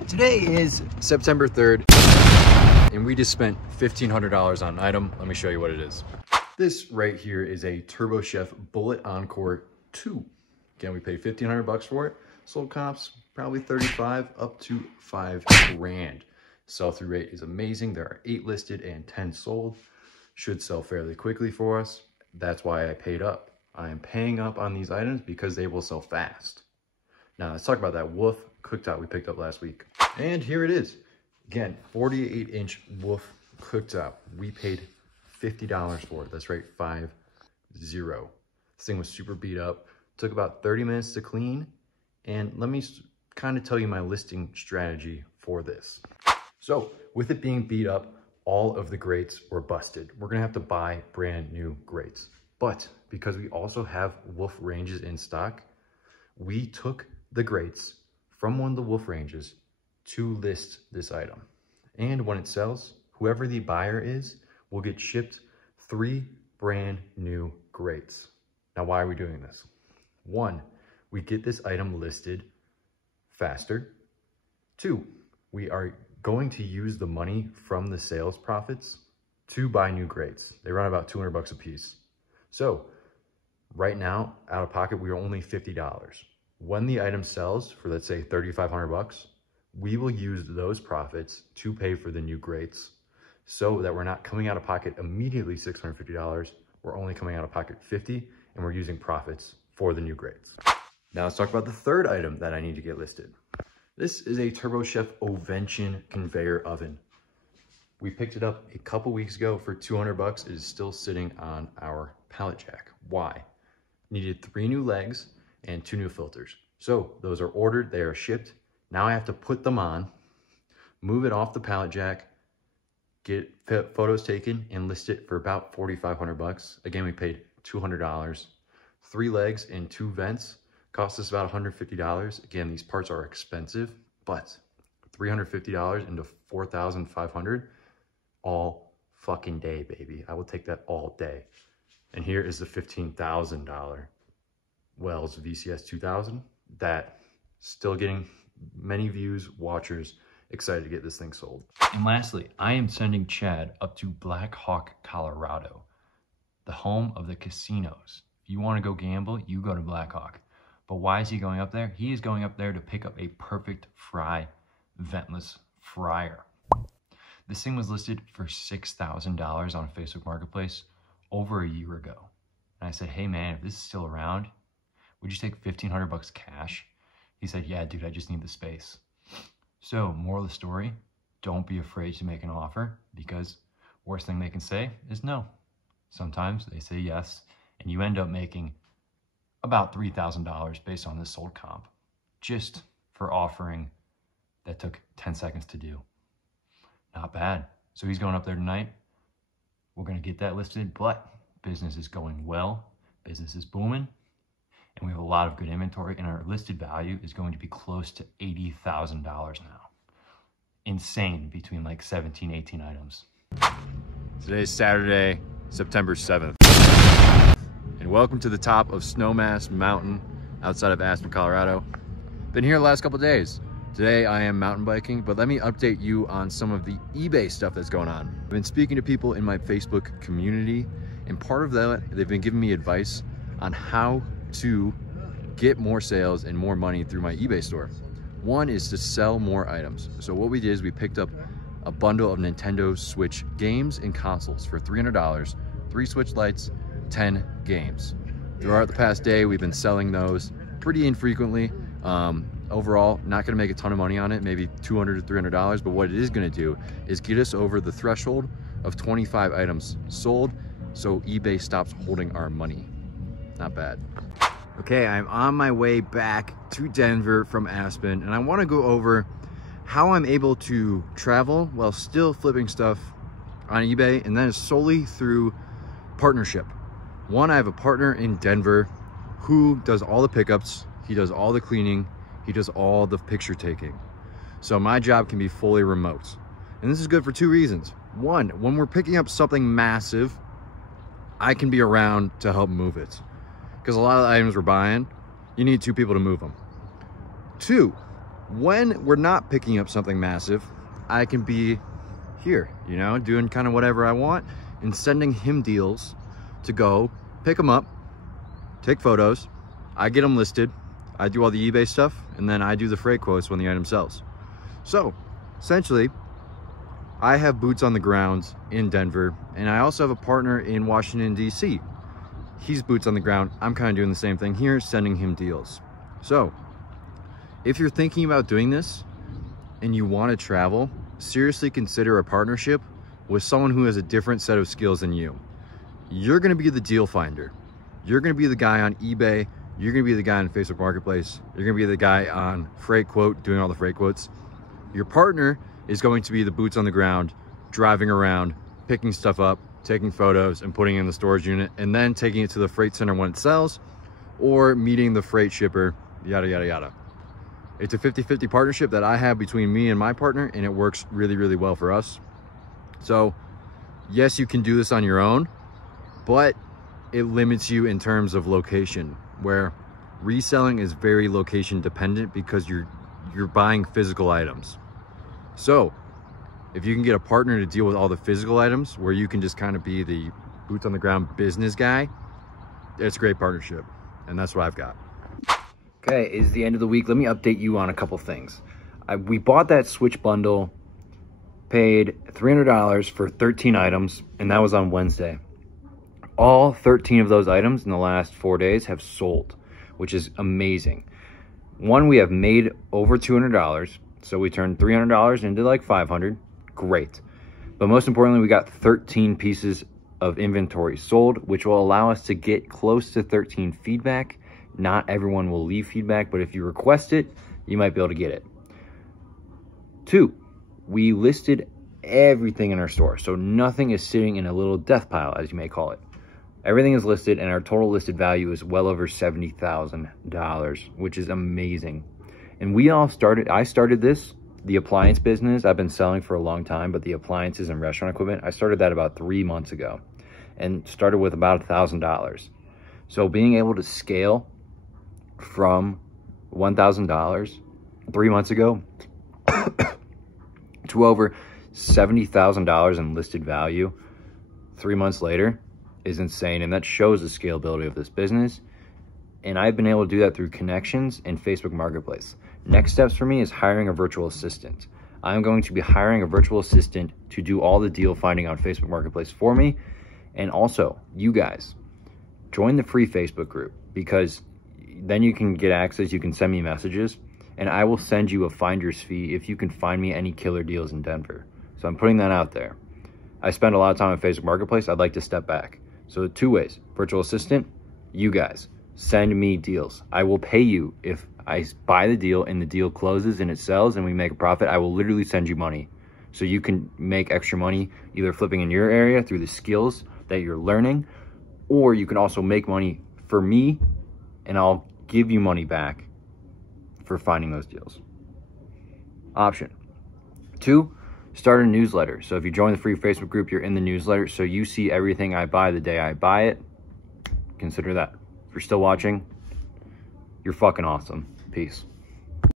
Today is September 3rd, and we just spent $1,500 on an item. Let me show you what it is. This right here is a Turbo Chef Bullet Encore 2. Again, we paid $1,500 for it. Sold comps, probably 35 up to 5 grand. Sell-through rate is amazing. There are 8 listed and 10 sold. Should sell fairly quickly for us. That's why I paid up. I am paying up on these items because they will sell fast. Now let's talk about that Wolf cooktop we picked up last week. And here it is. Again, 48-inch Wolf cooktop. We paid $50 for it. That's right, 50. This thing was super beat up. Took about 30 minutes to clean. And let me kind of tell you my listing strategy for this. So with it being beat up, all of the grates were busted. We're gonna have to buy brand new grates. But because we also have Wolf ranges in stock, we took the grates from one of the Wolf ranges to list this item. And when it sells, whoever the buyer is will get shipped 3 brand new grates. Now, why are we doing this? 1, we get this item listed faster. 2, we are going to use the money from the sales profits to buy new grates. They run about $200 a piece. So right now, out of pocket, we are only $50. When the item sells for, let's say, $3,500, we will use those profits to pay for the new grates so that we're not coming out of pocket immediately $650. We're only coming out of pocket $50, and we're using profits for the new grates. Now let's talk about the third item that I need to get listed. This is a Turbo Chef Ovention conveyor oven. We picked it up a couple weeks ago for $200. It is still sitting on our pallet jack. Why? Needed 3 new legs and 2 new filters. So those are ordered, they are shipped. Now I have to put them on, move it off the pallet jack, get photos taken, and list it for about $4,500. Again, we paid $200. 3 legs and 2 vents cost us about $150. Again, these parts are expensive, but $350 into $4,500 all fucking day, baby. I will take that all day. And here is the $15,000 Wells VCS 2000 that still getting many views, watchers, excited to get this thing sold. And lastly, I am sending Chad up to Black Hawk, Colorado, the home of the casinos. If you want to go gamble, you go to Black Hawk. But why is he going up there? He is going up there to pick up a perfect fry ventless fryer. This thing was listed for $6,000 on Facebook Marketplace over a year ago. And I said, hey man, if this is still around, would you take $1,500 cash? He said, yeah, dude, I just need the space. So, moral of the story, don't be afraid to make an offer, because worst thing they can say is no. Sometimes they say yes, and you end up making about $3,000 based on this sold comp, just for offering that took 10 seconds to do. Not bad. So he's going up there tonight. We're gonna get that listed, but business is going well. Business is booming. And we have a lot of good inventory, and our listed value is going to be close to $80,000 now. Insane, between like 17, 18 items. Today is Saturday, September 7th. And welcome to the top of Snowmass Mountain outside of Aspen, Colorado. Been here the last couple days. Today I am mountain biking, but let me update you on some of the eBay stuff that's going on. I've been speaking to people in my Facebook community, and part of that, they've been giving me advice on how to get more sales and more money through my eBay store. One is to sell more items. So what we did is we picked up a bundle of Nintendo Switch games and consoles for $300, 3 Switch Lites, 10 games. Throughout the past day, we've been selling those pretty infrequently. Overall, not gonna make a ton of money on it, maybe $200 to $300, but what it is gonna do is get us over the threshold of 25 items sold, so eBay stops holding our money. Not bad. Okay, I'm on my way back to Denver from Aspen, and I want to go over how I'm able to travel while still flipping stuff on eBay, and that is solely through partnership. One, I have a partner in Denver who does all the pickups, he does all the cleaning, he does all the picture taking. So my job can be fully remote. And this is good for 2 reasons. One, when we're picking up something massive, I can be around to help move it. Because a lot of the items we're buying, you need 2 people to move them. 2, When we're not picking up something massive, I can be here, you know, doing kind of whatever I want and sending him deals to go pick them up, take photos. I get them listed. I do all the eBay stuff, and then I do the freight quotes when the item sells. So essentially, I have boots on the ground in Denver, and I also have a partner in Washington, DC. He's boots on the ground. I'm kind of doing the same thing here, sending him deals. So if you're thinking about doing this and you want to travel, seriously consider a partnership with someone who has a different set of skills than you. You're going to be the deal finder. You're going to be the guy on eBay. You're going to be the guy on Facebook Marketplace. You're going to be the guy on Freight Quote, doing all the freight quotes. Your partner is going to be the boots on the ground, driving around, picking stuff up, taking photos and putting it in the storage unit, and then taking it to the freight center when it sells, or meeting the freight shipper, yada, yada, yada. It's a 50-50 partnership that I have between me and my partner, and it works really, really well for us. So yes, you can do this on your own, but it limits you in terms of location, where reselling is very location dependent because you're buying physical items. So if you can get a partner to deal with all the physical items, where you can just kind of be the boots on the ground business guy, it's a great partnership. And that's what I've got. Okay, it's the end of the week. Let me update you on a couple things. We bought that Switch bundle, paid $300 for 13 items, and that was on Wednesday. All 13 of those items in the last 4 days have sold, which is amazing. One, we have made over $200, so we turned $300 into like $500. Great. But most importantly, we got 13 pieces of inventory sold, which will allow us to get close to 13 feedback. Not everyone will leave feedback, but if you request it, you might be able to get it. 2, we listed everything in our store, so nothing is sitting in a little death pile, as you may call it. Everything is listed, and our total listed value is well over $70,000, which is amazing. And I started this, the appliance business, I've been selling for a long time, but the appliances and restaurant equipment, I started that about 3 months ago and started with about $1,000. So being able to scale from $1,000 3 months ago to over $70,000 in listed value 3 months later is insane. And that shows the scalability of this business. And I've been able to do that through connections and Facebook Marketplace. Next steps for me is hiring a virtual assistant. I'm going to be hiring a virtual assistant to do all the deal finding on Facebook Marketplace for me. And also, you guys, join the free Facebook group, because then you can get access. You can send me messages, and I will send you a finder's fee if you can find me any killer deals in Denver. So I'm putting that out there. I spend a lot of time on Facebook Marketplace. I'd like to step back. So 2 ways: virtual assistant, you guys, send me deals. I will pay you if I buy the deal and the deal closes and it sells and we make a profit. I will literally send you money so you can make extra money either flipping in your area through the skills that you're learning, or you can also make money for me and I'll give you money back for finding those deals. Option 2, start a newsletter. So if you join the free Facebook group, you're in the newsletter, so you see everything I buy the day I buy it. Consider that. If you're still watching, you're fucking awesome. Peace.